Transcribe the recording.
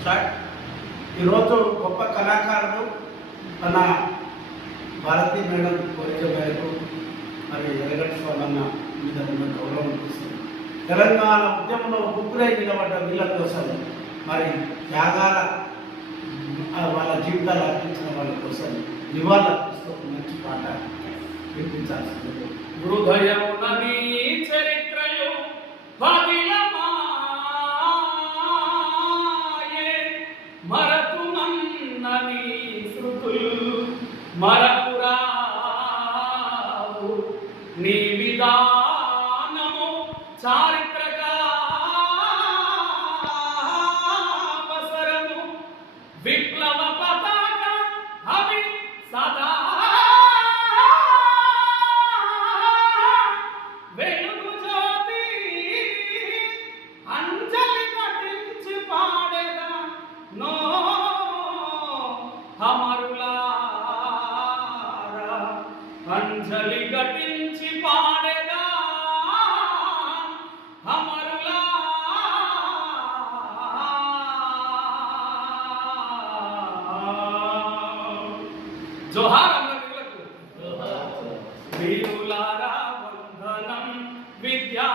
Start. ఈరోజు గొప్ప కళాకారుడు మన భారతీ మేడం కోరిక మేరకు మరి ఎలగంటి స్వామన్న మీద ఉన్న గౌరవం ఇస్తుంది. తెలంగాణ ఉద్యమంలో గుర్తులై నిలబడ్డ వీళ్ళ కోసం మరి త్యాగాల వాళ్ళ జీవితాలు అర్పించిన వాళ్ళ కోసం నివాళులు అర్పిస్తూ మంచి పాట వినిపించాల్సింది. హృదయమునని చరిత్రయు పదిలమాయే మరతుమన్నని శృతులు మరపురావు నీ విధానము చారిత్రక అవసరము విప్లవ పతాక అవి సదా వెలుగు జ్యోతి అంజలి కటించి పాడేదా నో అమరులారా అంజలి ఘటించి పాడేదా అమరులారా. జోహార్ అమరవీరులకు వీరులారా వందనం విద్యా